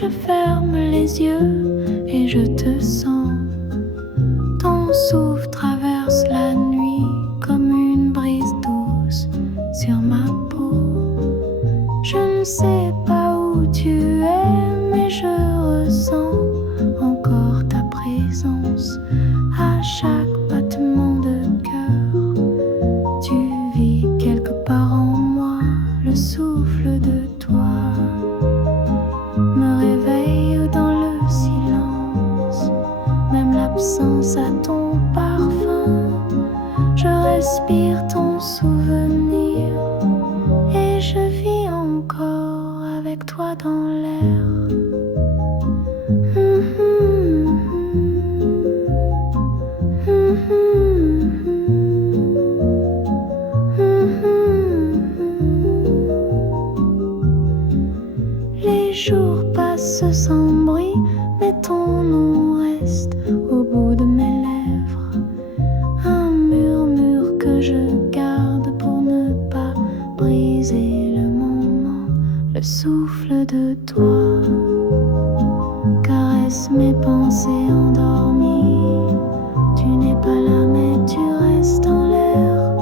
je ferme les yeux et je te sens. Ton souffle traverse la nuit comme une brise douce sur ma peau. Je ne sais pas où tu es, mais je ressens encore ta présence à chaque battement de cœur. Tu vis quelque part en moi, le souffle de toi me réveille dans le silence. Même l'absence a ton parfum. Je respire ton souvenir et je vis encore avec toi dans l'air. Les jours passent sans bruit, mais ton nom reste au bout de mes lèvres. Un murmure que je garde pour ne pas briser le moment. Le souffle de toi caresse mes pensées endormies. Tu n'es pas là, mais tu restes en l'air.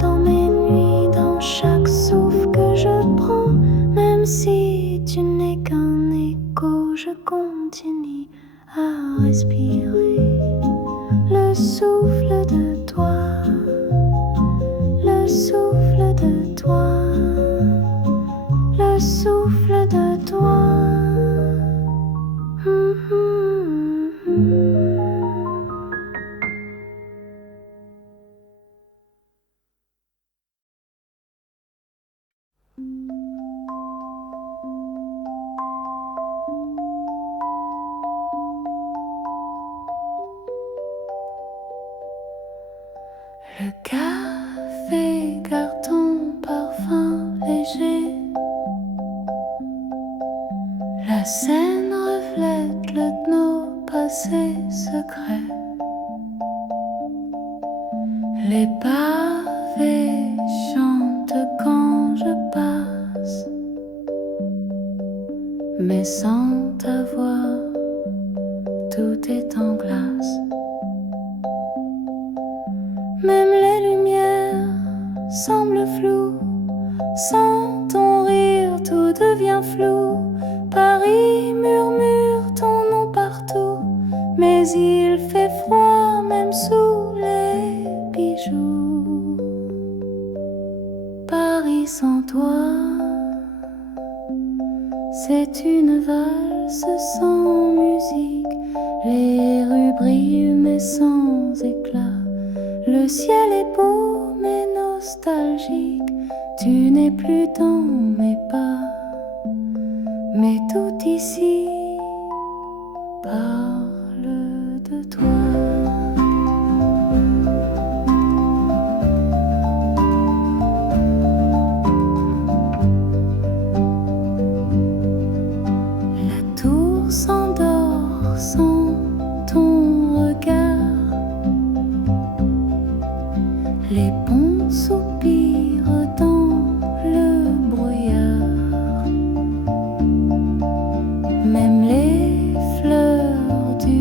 Dans mes nuits, dans chaque souffle que je prends, même si tu n'es qu'un écho, je continue à respirer. Le souffle de toi, le souffle de toi, le souffle de toi. Le café garde ton parfum léger. La scène reflète le nos passés secrets. Les pavés chantent quand je passe, mais sans ta voix, tout est en glace. Même les lumières semblent floues. Sans ton rire, tout devient flou. Paris murmure ton nom partout, mais il fait froid même sous les bijoux. Paris sans toi, c'est une valse sans musique. Les rues brillent mais sans éclat. Le ciel est beau mais nostalgique. Tu n'es plus dans mes pas, mais tout ici parle de toi. La tour s'endort sans ton regard. Les ponts soupirent dans le brouillard. Même les fleurs du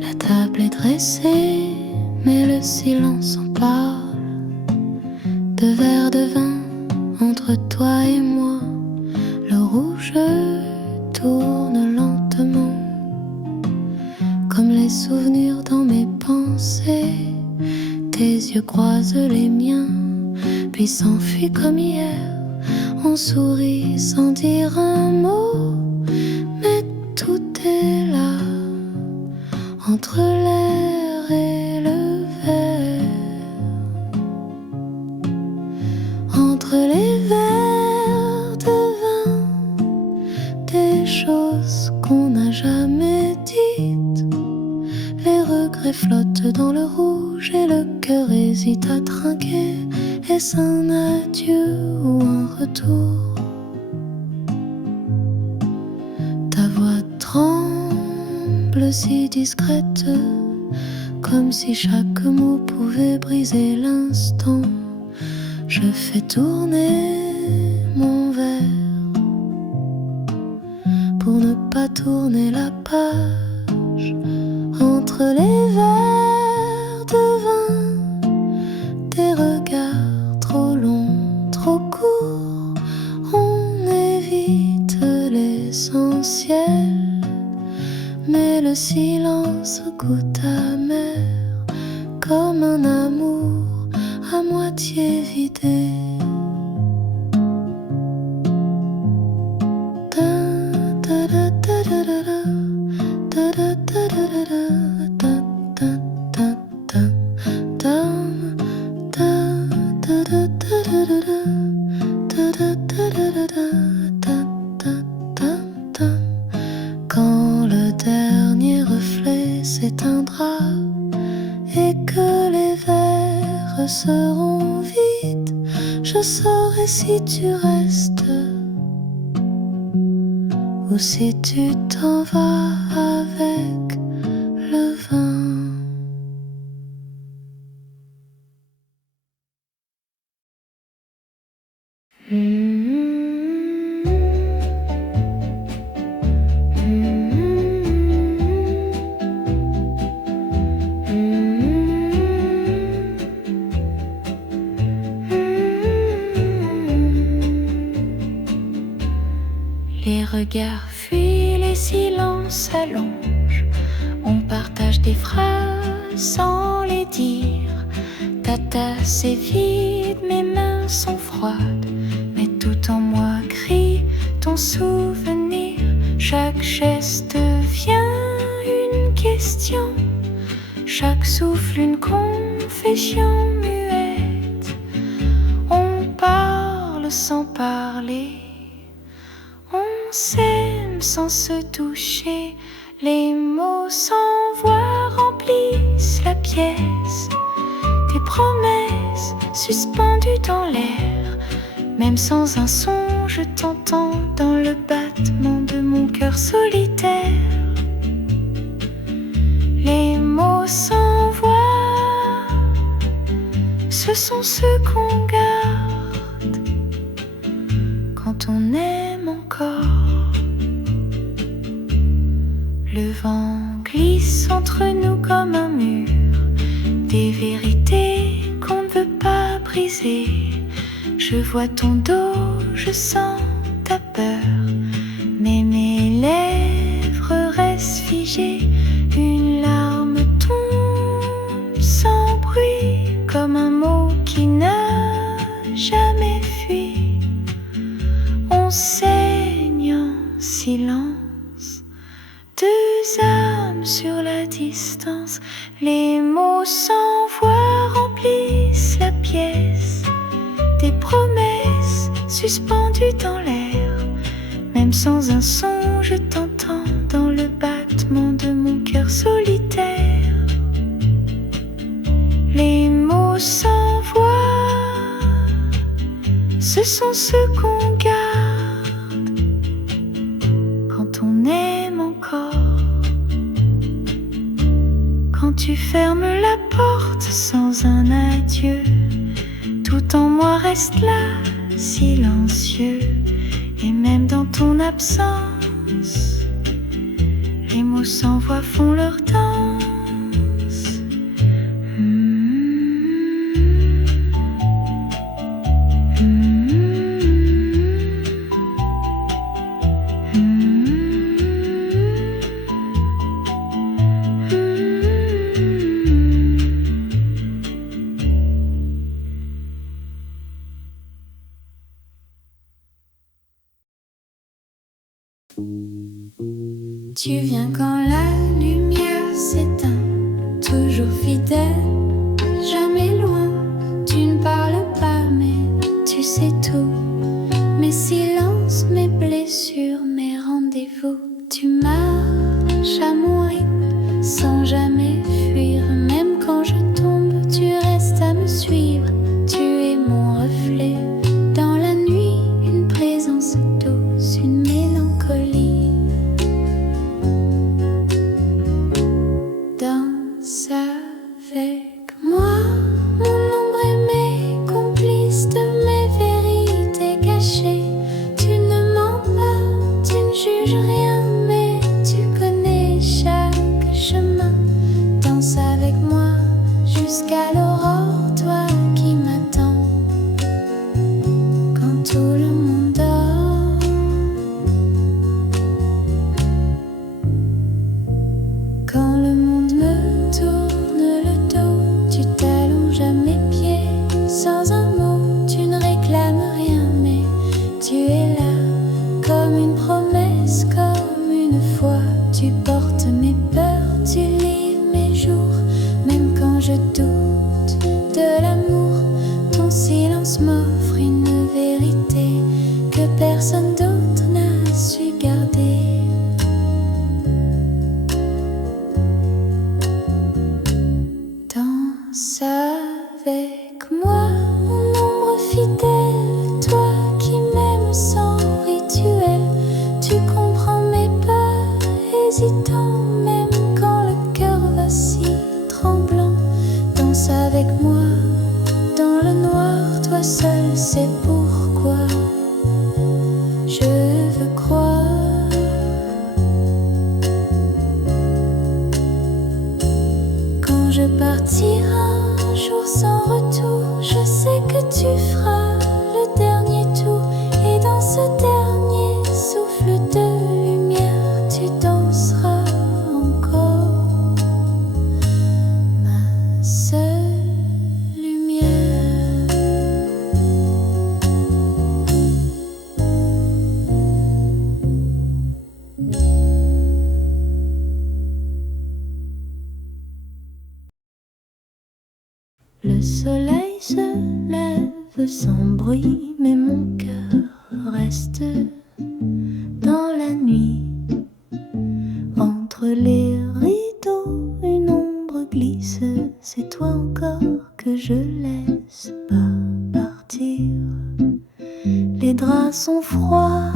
La table est dressée, mais le silence en parle. Deux verres de vin entre toi et moi. Le rouge tourne lentement, comme les souvenirs dans mes pensées. Tes yeux croisent les miens, puis s'enfuient comme hier. On sourit sans dire un mot, mais tout est là, entre l'air et le verre, entre les verres de vin, des choses qu'on n'a jamais dites. Les regrets flottent dans le rouge et le cœur hésite à trinquer. Est-ce un adieu ou un retour? Ta voix tremble si discrète, comme si chaque mot pouvait briser l'instant. Je fais tourner mon verre pour ne pas tourner la page. Entre les verres de vin, des regards trop longs, trop courts, on évite l'essentiel, mais le silence goûte amer, comme un amour à moitié vidé. Quand le dernier reflet s'éteindra et que les verres seront vides, je saurai si tu restes ou si tu t'en vas avec le vin. Les regards fuient, les silences s'allongent. On partage des phrases sans les dire. Ta tasse est vide, mes mains sont froides, mais tout en moi crie ton souvenir. Chaque geste devient une question, chaque souffle une confession muette. On parle sans parler, on s'aime sans se toucher. Les mots sans voix remplissent la pièce. Tes promesses suspendues dans l'air, même sans un son, je t'entends dans le battement de mon cœur solitaire. Les mots sans voix, ce sont ceux qu'on garde quand on aime encore. Le vent glisse entre nous comme un mur, des vérités qu'on ne veut pas briser. Je vois ton dos, je sens ta peur, mais mes lèvres restent figées. Une larme tombe sans bruit, comme un mot qui n'a jamais fui. On saigne en silence, deux âmes sur la distance. Les mots sans voix remplissent la pièce. Des promesses suspendues dans l'air, même sans un son, je t'entends dans le battement de mon cœur solitaire. Les mots sans voix, ce sont ceux qu'on garde quand on aime encore. tu fermes la porte sans un adieu, tout en moi reste là, silencieux. Et même dans ton absence, les mots sans voix font leur danse. Tu viens quand la lumière s'éteint, toujours fidèle, jamais loin. Tu ne parles pas mais tu sais tout, mes silences, mes blessures, mes rendez-vous. Tu marches à mon rythme sans jamais fuir, même quand je tombe tu restes à me suivre. Tu es mon reflet dans la nuit, une présence douce, une mélancolie. Danse avec moi, mon ombre et mes complices de mes vérités cachées. Tu ne mens pas, tu ne juges rien, mais tu connais chaque chemin. Danse avec moi jusqu'à l'aurore, toi qui m'attends quand tout le monde dort. Quand le monde me tourne le dos, tu t'allonges à mes pieds sans un mot. Tu ne réclames rien, mais tu es là comme une promesse, comme une foi. Tu portes mes peurs, tu lis mes jours, même quand je doute de l'amour. Ton silence m'offre une vérité que personne d'autre n'a su garder. Danse avec moi, mon ombre fidèle, toi qui m'aimes sans rituel. Tu comprends mes pas hésitants, même quand le cœur vacille tremblant. Danse avec moi dans le noir, toi seul sais pourquoi. Je veux croire. Quand je partirai un jour sans retour, je sais que tu feras le dernier tour. Et dans ce dernier souffle de lumière, tu danseras encore, ma seule lumière. Le soleil se lève sans bruit, mais mon cœur reste dans la nuit. Entre les rideaux, une ombre glisse, c'est toi encore que je laisse pas partir. Les draps sont froids,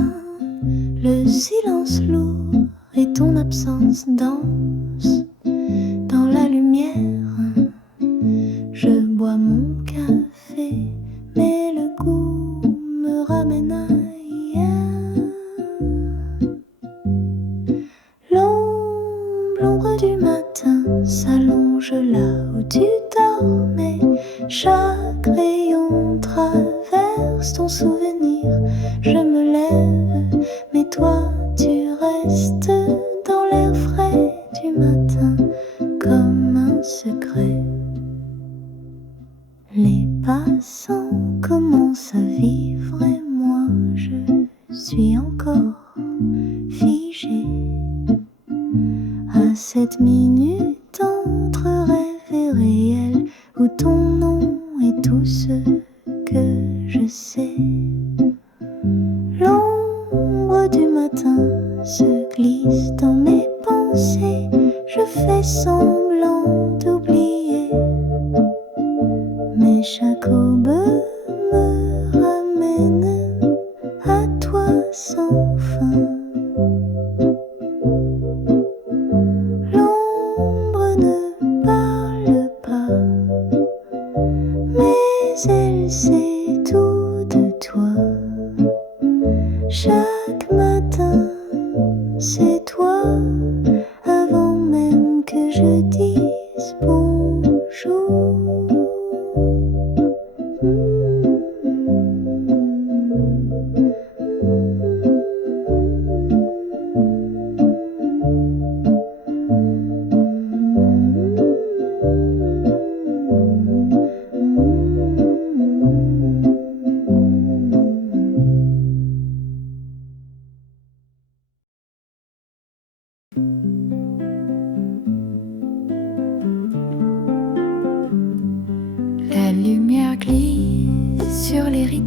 le silence lourd, et ton absence danse dans la lumière. Je bois mon café, mais le goût me ramène ailleurs. L'ombre du matin s'allonge là où tu dormais. Chaque rayon traverse ton souvenir. Je me lève, mais toi tu restes dans l'air frais du matin comme un secret. Les passants commencent à vivre et moi je suis encore figée à cette minute entre rêve et réel où ton nom est tout ce que je sais. L'ombre du matin se glisse dans mes pensées, je fais semblant d'oublier. Mais chaque aube me ramène à toi sans fin. L'ombre ne part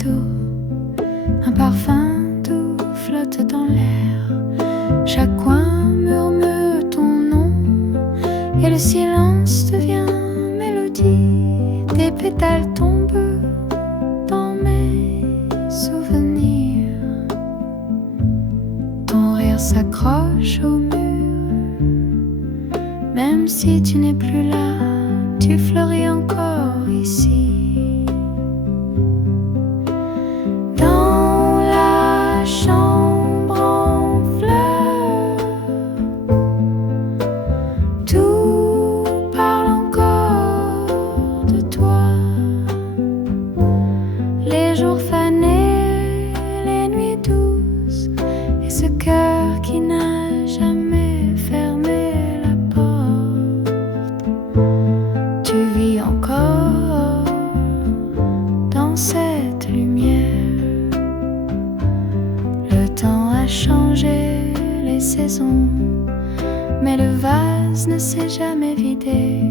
bateau. Un parfum doux flotte dans l'air. Chaque coin murmure ton nom. Et le silence devient mélodie. Des pétales tombent dans mes souvenirs. Ton rire s'accroche au mur. Même si tu n'es plus là, tu fleuris encore ici. Dans la chambre en fleurs, tout parle encore de toi. Les jours fanés, les nuits douces, et ce cœur qui n'a jamais fermé la porte. Tu vis encore dans cette lumière. Le temps a changé les saisons, mais le vase ne s'est jamais vidé.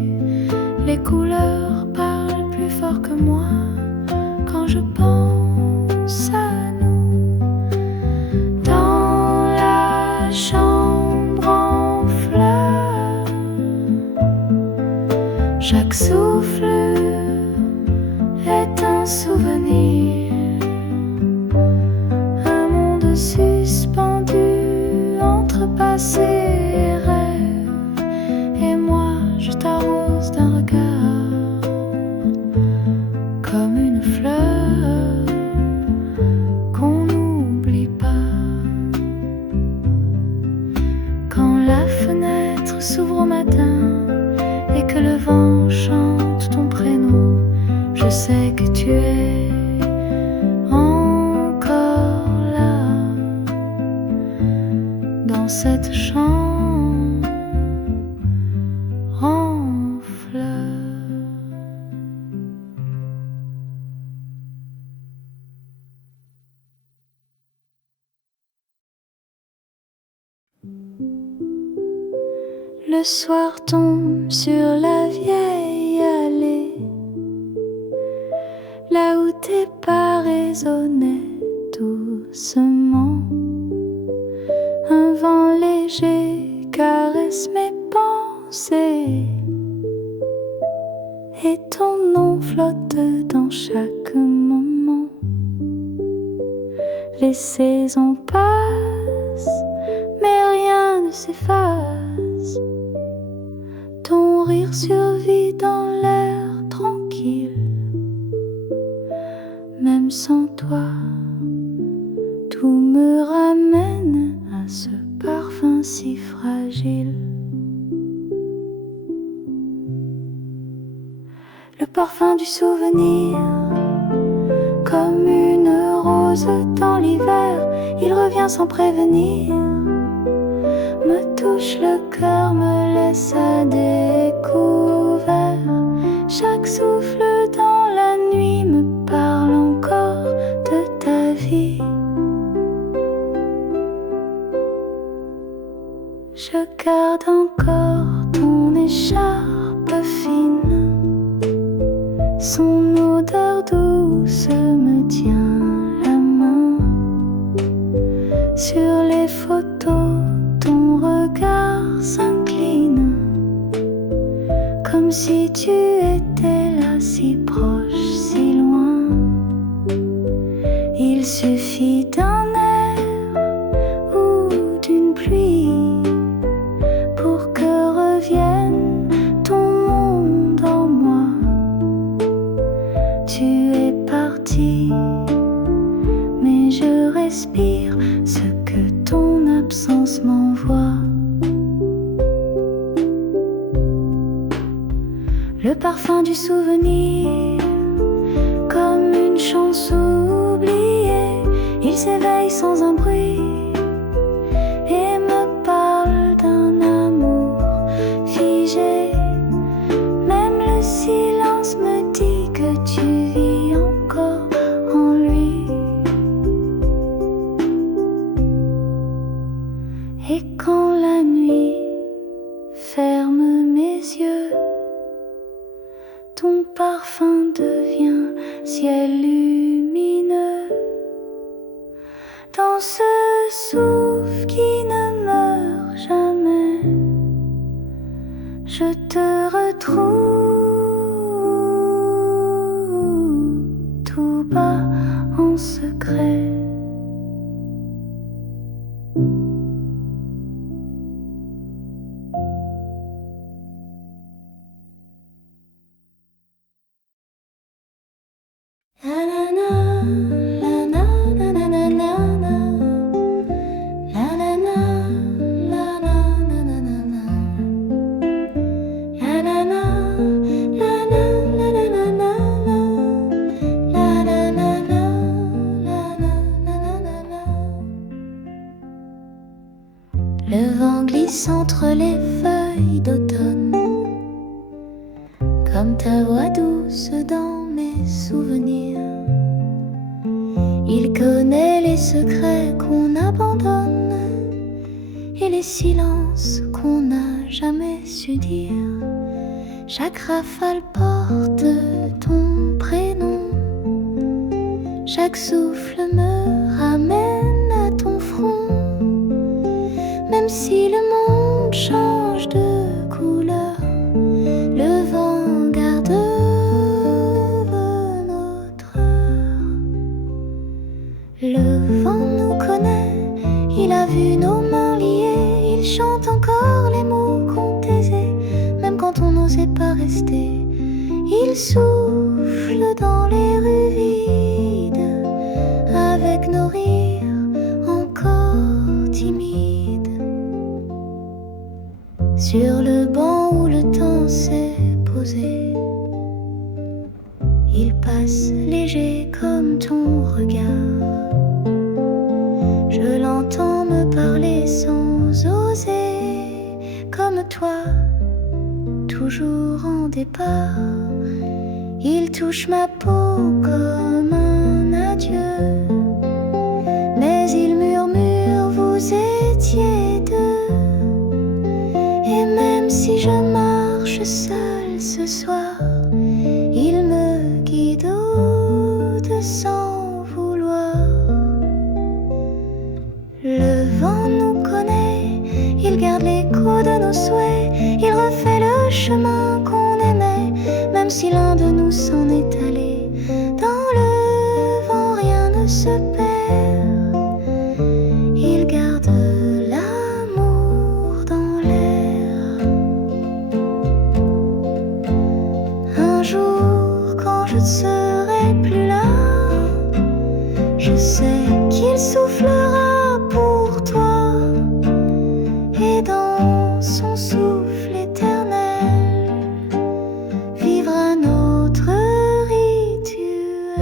Les couleurs parlent plus fort que moi quand je pense à nous. Dans la chambre en fleurs, chaque souffle est un souvenir. Un monde suspendu entre passé et rêve. Et moi je t'arrose d'un regard comme une fleur qu'on n'oublie pas. Quand la fenêtre s'ouvre au matin et que le vent chante ton prénom, je sais que tu es encore là, dans cette chambre en fleurs. Le soir tombe sur la vieille allée, là où tes pas résonnaient doucement. Un vent léger caresse mes pensées, et ton nom flotte dans chaque moment. Les saisons passent, mais rien ne s'efface. Ton rire survit dans l'air tranquille. Même sans toi, tout me ramène à ce parfum si fragile. Le parfum du souvenir, comme une rose dans l'hiver, il revient sans prévenir, me touche le cœur, me laisse à découvert. Chaque souffle dans la nuit me parle encore de ta vie. Je garde encore ton écharpe fine, son odeur douce me tient la main. Sur les photos, ton regard s'incline, comme si tu étais là, si proche, si loin. Il suffit d'un air ou d'une pluie pour que revienne ton monde en moi. Tu es parti, mais je respire ce que ton absence m'envoie. Le parfum du souvenir, comme une chanson oubliée, il s'éveille sans un bruit et me parle d'un amour figé. Même le silence me dit que tu vis encore en lui. Et quand la nuit ferme mes yeux, ton parfum devient ciel lumineux. lumineux dans ce souffle qui ne meurt jamais. Je te retrouve tout bas en secret. Le vent glisse entre les feuilles d'automne, comme ta voix douce dans mes souvenirs. Il connaît les secrets qu'on abandonne et les silences qu'on n'a jamais su dire. Chaque rafale porte ton prénom, chaque souffle me ramène à ton front. Même si le monde change de couleur, le vent garde notre heure. Le vent nous connaît, il a vu nos mains liées, il chante encore les mots qu'on taisait, même quand on n'osait pas rester. Il souffle dans les rues vides, avec nos rires encore timides. Sur le banc où le temps s'est posé, il passe léger comme ton regard. Je l'entends me parler sans oser, comme toi, toujours en départ. Il touche ma peau comme un adieu, mais il murmure, vous étiez deux. Et même si je marche seule ce soir, il me guide au-dessus sans vouloir. Le vent nous connaît, il garde l'écho de nos souhaits, il refait le chemin qu'on aimait, même si l'un de nous s'en est allé. Dans le vent rien ne se perd, il garde l'amour dans l'air. Un jour quand je ne serai plus là, je sais qu'il soufflera pour toi, et dans son souffle éternel vivra notre rituel.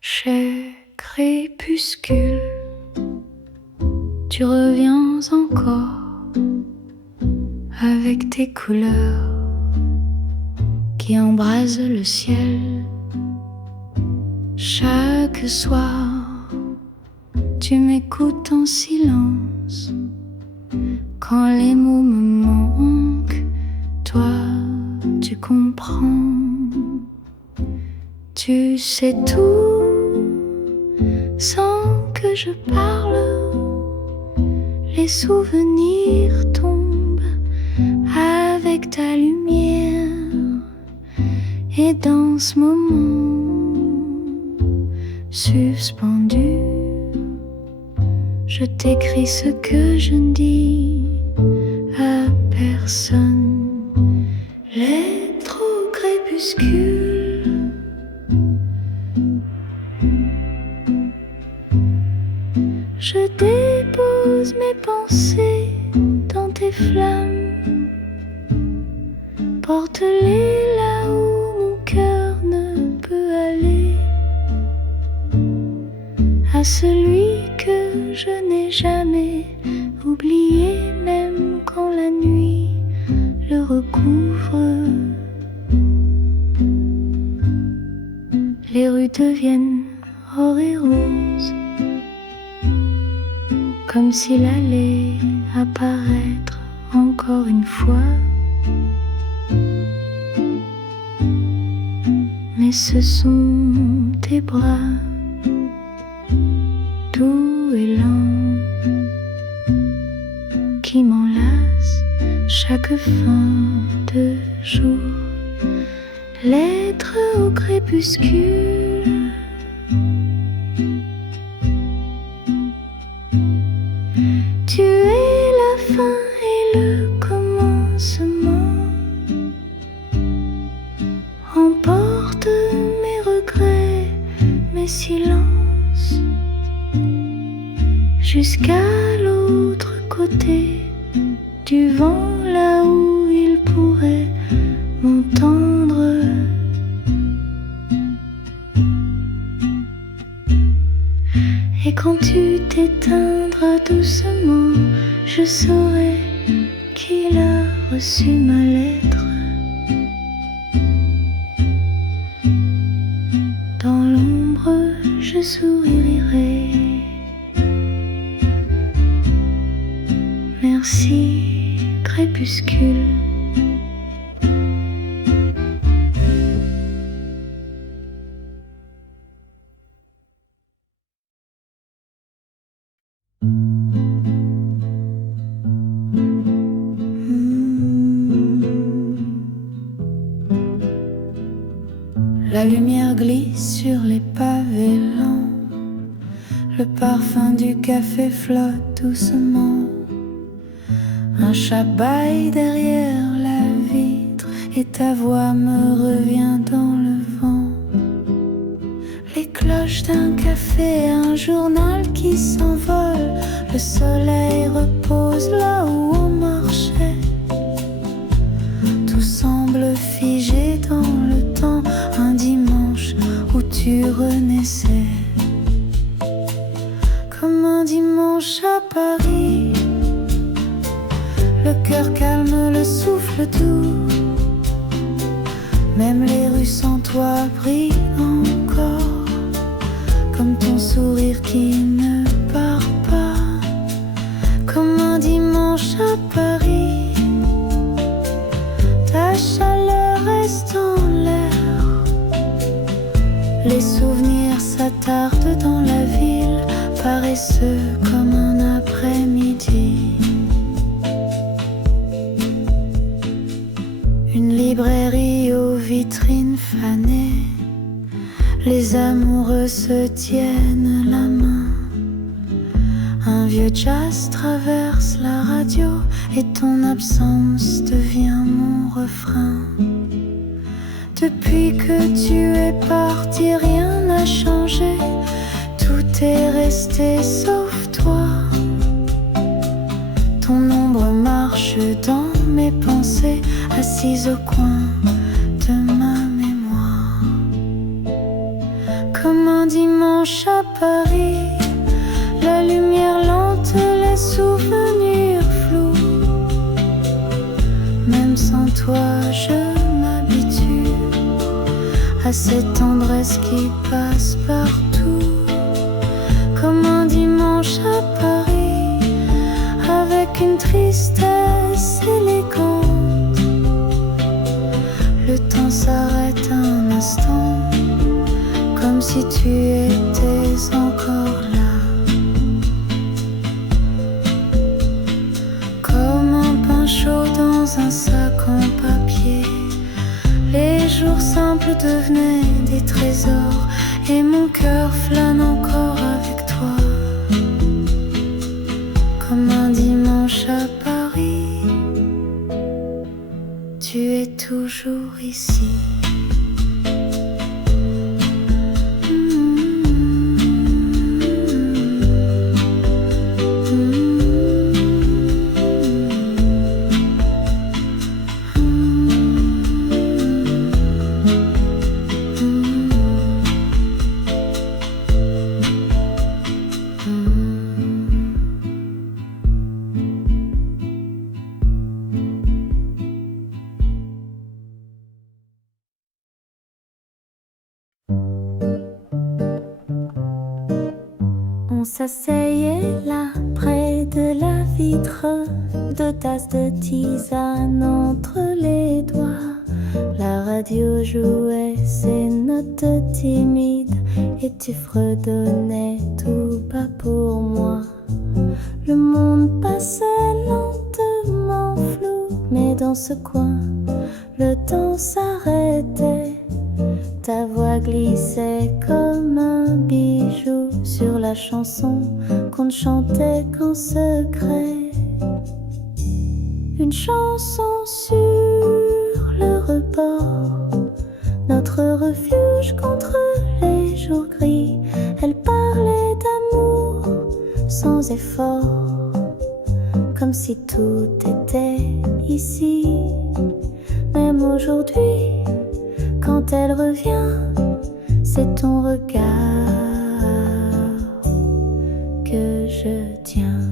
Cher crépuscule, tu reviens encore avec tes couleurs qui embrasent le ciel. Chaque soir, tu m'écoutes en silence. Quand les mots me manquent, toi, tu comprends. Tu sais tout sans que je parle. Les souvenirs tombent avec ta lumière. Et dans ce moment suspendu, je t'écris ce que je ne dis à personne. Lettre au crépuscule, je dépose mes pensées dans tes flammes. Porte-les là où mon cœur ne peut aller, à celui que je n'ai jamais oublié, même quand la nuit le recouvre. Les rues deviennent or et rose, comme s'il allait apparaître encore une fois. Mais ce sont tes bras, doux et lents, qui m'enlacent chaque fin de jour. L'être au crépuscule, tu es la fin et le commencement. Emporte mes regrets, mes silences, jusqu'à l'autre côté du vent, là où il pourrait m'entendre. Et quand tu t'éteindras doucement, je saurai qu'il a reçu ma lettre. Dans l'ombre, je sourirai. Merci, crépuscule. La lumière glisse sur les pavés lents, le parfum du café flotte doucement. Un chat bâille derrière la vitre et ta voix me revient dans le vent. Les cloches d'un café, un journal qui s'envole, le soleil repose là où on marchait. Tout semble figé dans le temps, un dimanche où tu renaissais. Comme un dimanche à Paris, le cœur calme, le souffle doux. Même les rues sans toi brillent encore, comme ton sourire qui ne part pas. Comme un dimanche à Paris, ta chaleur reste en l'air. Les souvenirs s'attardent dans la ville, paresseux comme un après-midi. Une librairie aux vitrines fanées, les amoureux se tiennent la main. Un vieux jazz traverse la radio et ton absence devient mon refrain. Depuis que tu es parti, rien n'a changé, tout est resté sauf toi. Ton ombre marche dans mes pensées, assise au coin de ma mémoire. Comme un dimanche à Paris, la lumière lente, les souvenirs flous. Même sans toi, je m'habitue à cette tendresse qui passe partout. Comme un dimanche à Paris, avec une tristesse élégante. Le temps s'arrête un instant, comme si tu étais encore là. Comme un pain chaud dans un sac en papier, les jours simples devenaient des trésors, et mon cœur flâne encore avec toi. Comme un dimanche à Paris, tu es toujours ici. On s'asseyait là près de la vitre, deux tasses de tisane entre les doigts. La radio jouait ses notes timides et tu fredonnais tout bas pour moi. Le monde passait lentement flou, mais dans ce coin, le temps s'arrêtait. Ta voix glissait comme un bijou sur la chanson qu'on ne chantait qu'en secret. Une chanson sur le report, notre refuge contre les jours gris. Elle parlait d'amour sans effort, comme si tout était ici. Même aujourd'hui, quand elle revient, c'est ton regard que je tiens.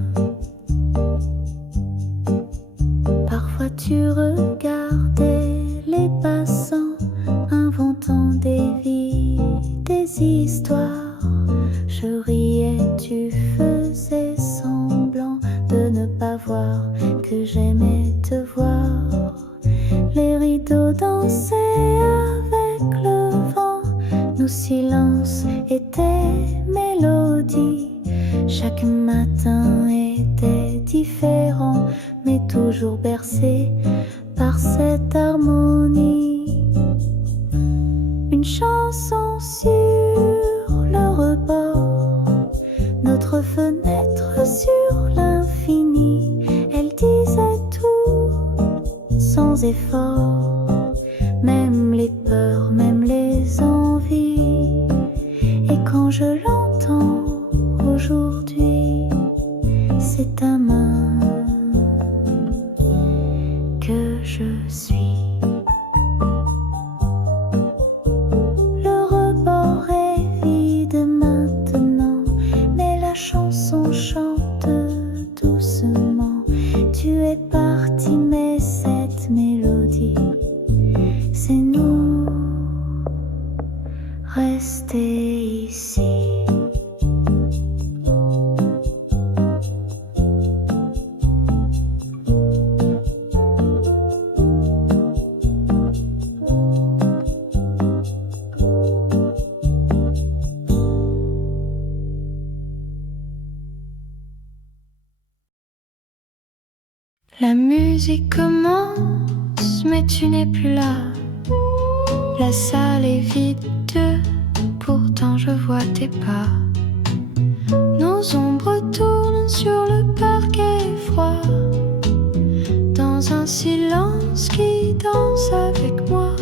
Parfois tu regardais les passants, inventant des vies, des histoires. Je riais, tu faisais semblant de ne pas voir que j'aimais te voir. Les rideaux dansaient avec le vent, nos silences étaient mélodies. Chaque matin était différent, mais toujours bercé par cette harmonie. Une chanson sur le rebord, notre fenêtre sur l'infini. Elle disait tout sans effort, même les peurs, même les envies. Et quand je l'entends aujourd'hui, c'est ta main que je suis. Le rebord est vide maintenant, mais la chanson chante doucement. Tu es parti, mais cette mélodie, c'est nous restés ici. La musique commence, mais tu n'es plus là. La salle est vide, pourtant je vois tes pas. Nos ombres tournent sur le parquet froid, dans un silence qui danse avec moi.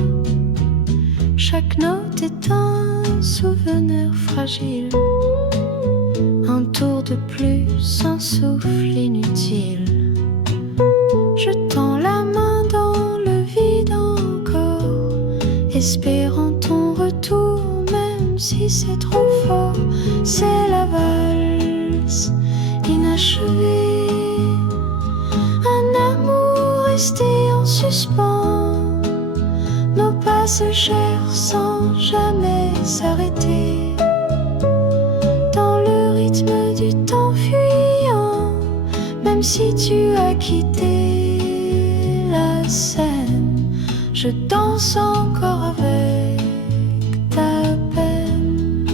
Chaque note est un souvenir fragile, un tour de plus, un souffle inutile. Je tends la main dans le vide encore, espérant ton retour, même si c'est trop fort. C'est la valse inachevée, un amour resté en suspens, nos passagères sans jamais s'arrêter, dans le rythme du temps fuyant, même si tu as quitté la scène, je danse encore avec ta peine.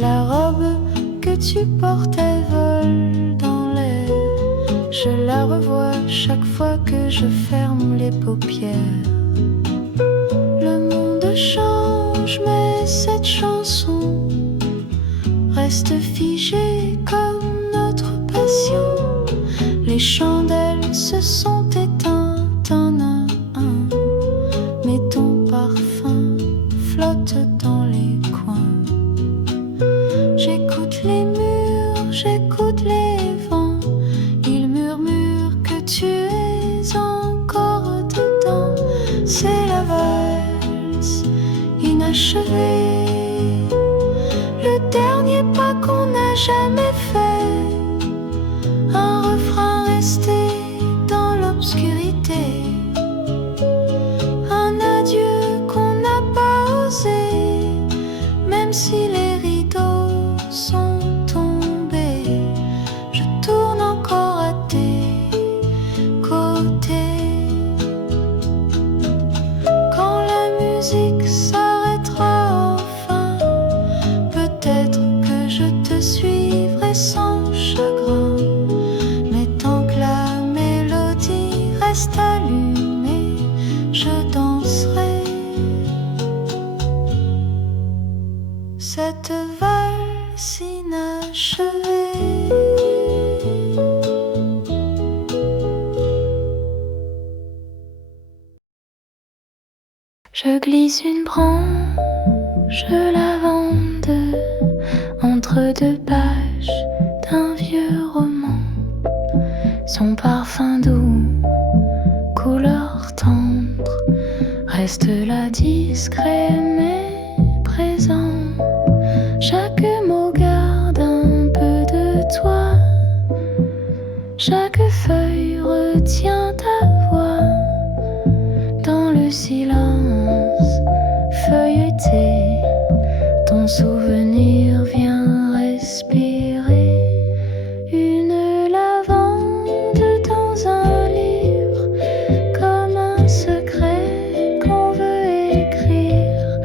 La robe que tu portais vole dans l'air, je la revois chaque fois que je ferme les paupières. Le monde change, mais cette chanson reste figée comme notre passion. Les chandelles se sont éteintes un à un, mais ton parfum flotte dans les coins. J'écoute les murs, j'écoute les vents, ils murmurent que tu es encore dedans. C'est la valse inachevée, le dernier pas qu'on n'a jamais fait. Un refrain resté dans l'obscurité, un adieu qu'on n'a pas osé, même si les rideaux sont tombés. Je tourne cette valse inachevée. Je glisse une branche lavande entre deux pages d'un vieux roman. Son parfum doux, couleur tendre, reste là discret mais présent. Chaque mot garde un peu de toi, chaque feuille retient ta voix. Dans le silence feuilleté, ton souvenir vient respirer. Une lavande dans un livre, comme un secret qu'on veut écrire.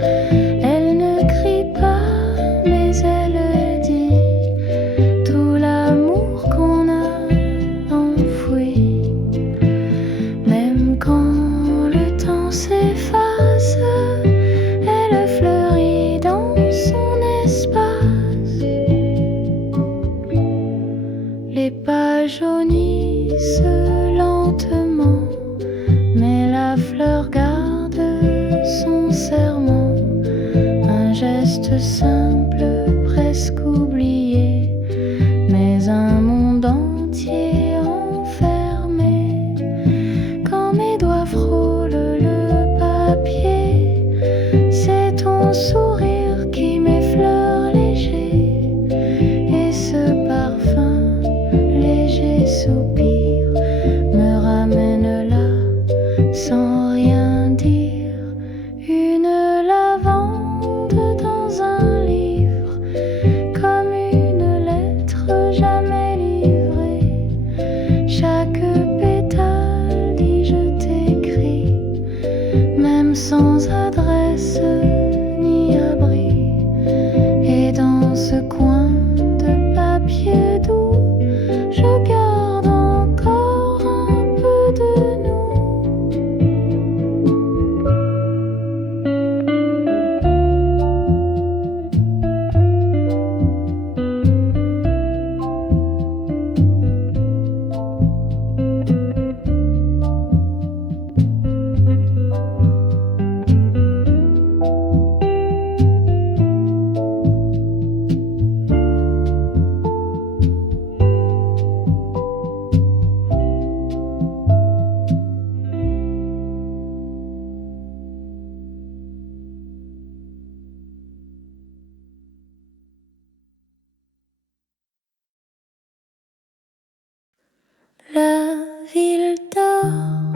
Elle ne crie pas, mais elle dit tout l'amour qu'on a enfoui. Même quand le temps s'efface, elle fleurit dans son espace. Les pages jaunissent lentement, mais la fleur garde son serment. Un geste simple, presque oublié, mais un monde entier enfermé. Quand mes doigts frôlent le papier, c'est ton sourire qui m'effleure léger. Et ce parfum, léger soupir, me ramène là sans rien dire. Une lavande dans un livre, comme une lettre jamais livrée. Chaque pétale dit je t'écris, même sans adresse ni abri. Et dans ce coin de papier doux, je garde encore un peu de nous. La ville dort,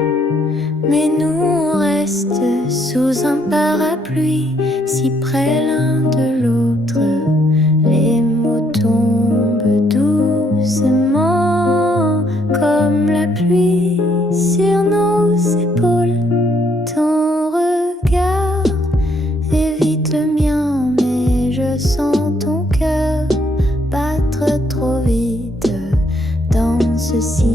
mais nous on reste sous un parapluie, si près l'un de l'autre. Les mots tombent doucement comme la pluie sur nos épaules. Ton regard évite le mien, mais je sens ton cœur battre trop vite dans ce silence.